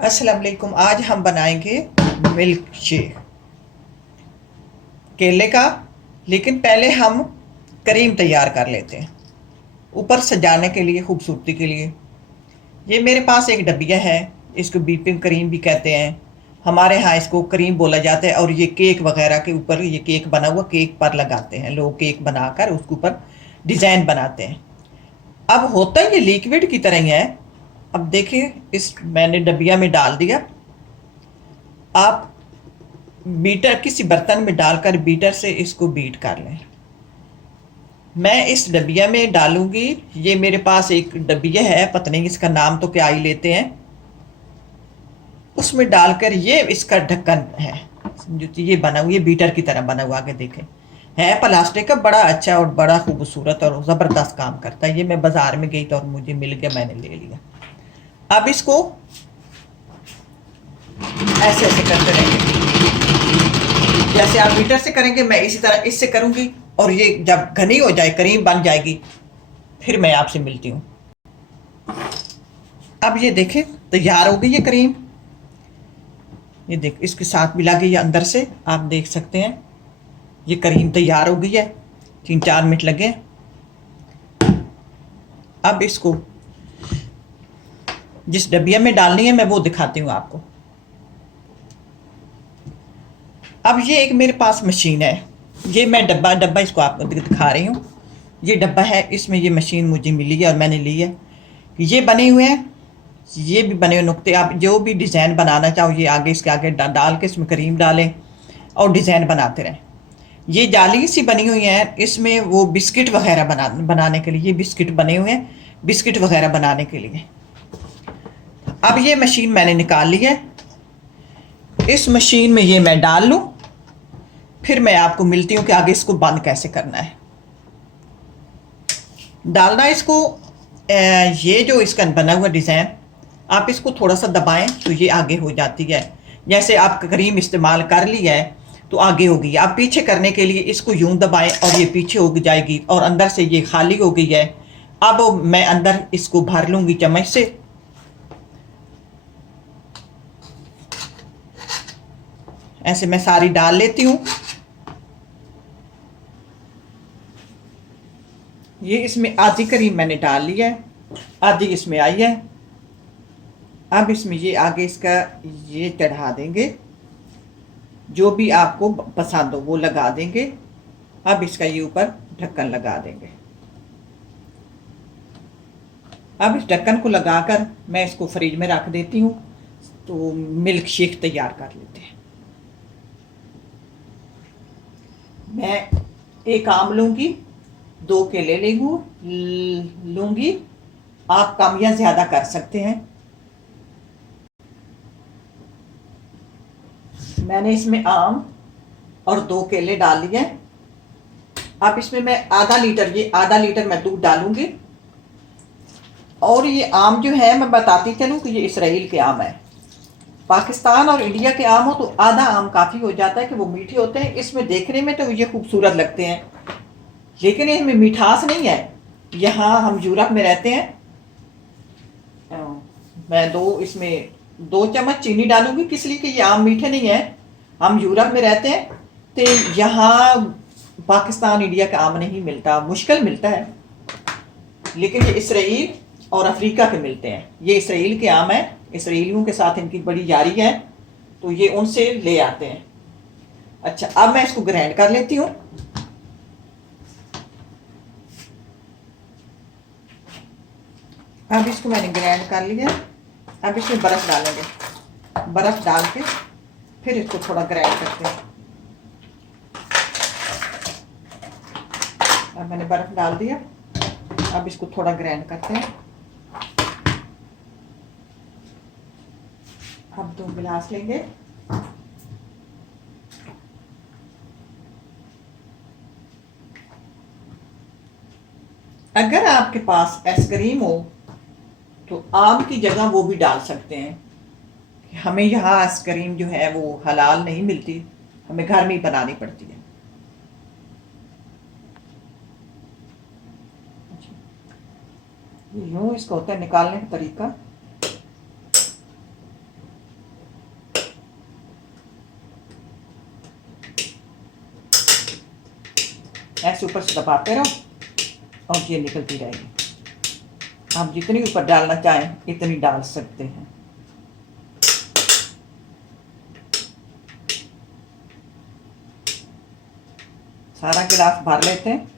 अस्सलाम वालेकुम। आज हम बनाएंगे मिल्क शेक केले का। लेकिन पहले हम क्रीम तैयार कर लेते हैं ऊपर सजाने के लिए, खूबसूरती के लिए। ये मेरे पास एक डब्बिया है। इसको बीपिंग क्रीम भी कहते हैं। हमारे यहाँ इसको क्रीम बोला जाता है। और ये केक वगैरह के ऊपर, ये केक बना हुआ केक पर लगाते हैं लोग। केक बनाकर उसके ऊपर डिज़ाइन बनाते हैं। अब होता है ये लिक्विड की तरह ही है। अब देखिए, इस मैंने डब्बिया में डाल दिया। आप बीटर किसी बर्तन में डालकर बीटर से इसको बीट कर लें। मैं इस डबिया में डालूंगी। ये मेरे पास एक डबिया है, पता नहीं इसका नाम तो क्या ही लेते हैं। उसमें डालकर, ये इसका ढक्कन है जो ये बना हुआ, ये बीटर की तरह बना हुआ। आगे देखें, है प्लास्टिक का, बड़ा अच्छा और बड़ा खूबसूरत और ज़बरदस्त काम करता है। ये मैं बाजार में गई तो और मुझे मिल गया, मैंने ले लिया। अब इसको ऐसे ऐसे करते रहेंगे। जैसे आप बीटर से करेंगे, मैं इसी तरह इससे करूंगी। और ये जब घनी हो जाए, क्रीम बन जाएगी, फिर मैं आपसे मिलती हूँ। अब ये देखें, तैयार हो गई ये क्रीम। ये देख, इसके साथ मिला गई अंदर से, आप देख सकते हैं ये क्रीम तैयार हो गई है। 3-4 मिनट लगे। अब इसको जिस डबिया में डालनी है मैं वो दिखाती हूँ आपको। अब ये एक मेरे पास मशीन है। ये मैं डब्बा डब्बा इसको आपको दिखा रही हूँ। ये डब्बा है, इसमें ये मशीन मुझे मिली है और मैंने ली है। ये बने हुए हैं, ये भी बने हुए नुक्ते। आप जो भी डिज़ाइन बनाना चाहो, ये आगे इसके आगे डाल के इसमें क्रीम डालें और डिज़ाइन बनाते रहें। ये जाली सी बनी हुई है, इसमें वो बिस्किट वगैरह बनाने के लिए, ये बिस्किट बने हुए हैं, बिस्किट वगैरह बनाने के लिए। अब ये मशीन मैंने निकाल ली है। इस मशीन में ये मैं डाल लूँ, फिर मैं आपको मिलती हूँ कि आगे इसको बंद कैसे करना है। डालना इसको, ये जो इसका बना हुआ डिज़ाइन, आप इसको थोड़ा सा दबाएं तो ये आगे हो जाती है। जैसे आप क्रीम इस्तेमाल कर ली है तो आगे होगी। आप पीछे करने के लिए इसको यूं दबाएं और ये पीछे हो जाएगी और अंदर से ये खाली हो गई है। अब मैं अंदर इसको भर लूंगी चम्मच से। ऐसे मैं सारी डाल लेती हूँ। ये इसमें आधी क्रीम मैंने डाल ली है, आधी इसमें आई है। अब इसमें ये आगे इसका ये चढ़ा देंगे, जो भी आपको पसंद हो वो लगा देंगे। अब इसका ये ऊपर ढक्कन लगा देंगे। अब इस ढक्कन को लगाकर मैं इसको फ्रिज में रख देती हूँ। तो मिल्क शेक तैयार कर लेते हैं। मैं एक आम लूँगी, 2 केले लूँगी। आप कम या ज़्यादा कर सकते हैं। मैंने इसमें आम और 2 केले डाल लिए। अब इसमें मैं आधा लीटर मैं दूध डालूंगी। और ये आम जो है, मैं बताती चलूँ कि ये इसराइल के आम है। पाकिस्तान और इंडिया के आम हो तो आधा आम काफ़ी हो जाता है कि वो मीठे होते हैं। इसमें देखने में तो ये खूबसूरत लगते हैं, लेकिन इसमें मिठास नहीं है। यहाँ हम यूरोप में रहते हैं। मैं इसमें 2 चम्मच चीनी डालूंगी, किस लिए कि ये आम मीठे नहीं है। हम यूरोप में रहते हैं तो यहाँ पाकिस्तान इंडिया का आम नहीं मिलता, मुश्किल मिलता है। लेकिन ये इसराइल और अफ्रीका के मिलते हैं। ये इसराइल के आम है, इसराइलियों के साथ इनकी बड़ी यारी है, तो ये उनसे ले आते हैं। अच्छा, अब मैं इसको ग्राइंड कर लेती हूँ। अब इसको मैंने ग्राइंड कर लिया। अब इसमें बर्फ़ डालेंगे। बर्फ़ डाल के फिर इसको थोड़ा ग्राइंड करते हैं। अब मैंने बर्फ़ डाल दिया। अब इसको थोड़ा ग्राइंड करते हैं। अब 2 गिलास लेंगे। अगर आपके पास आइसक्रीम हो तो आम की जगह वो भी डाल सकते हैं। हमें यहाँ आइसक्रीम जो है वो हलाल नहीं मिलती, हमें घर में ही बनानी पड़ती है। यूँ इसका होता है निकालने का तरीका। ऐसे ऊपर से दबाते रहो और ये निकलती रहेगी। आप जितनी ऊपर डालना चाहें इतनी डाल सकते हैं। सारा गिलास भर लेते हैं।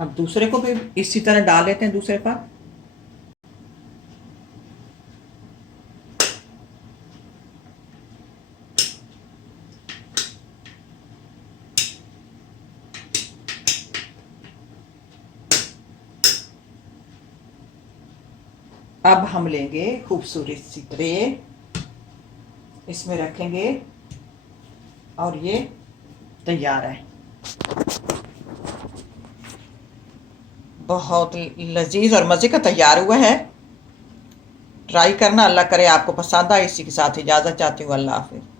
अब दूसरे को भी इसी तरह डाल लेते हैं दूसरे पर। अब हम लेंगे खूबसूरत सी ट्रे, इसमें रखेंगे और ये तैयार है। बहुत लजीज और मज़े का तैयार हुआ है। ट्राई करना। अल्लाह करे आपको पसंद आए। इसी के साथ इजाज़त चाहती हूँ। अल्लाह हाफिज़।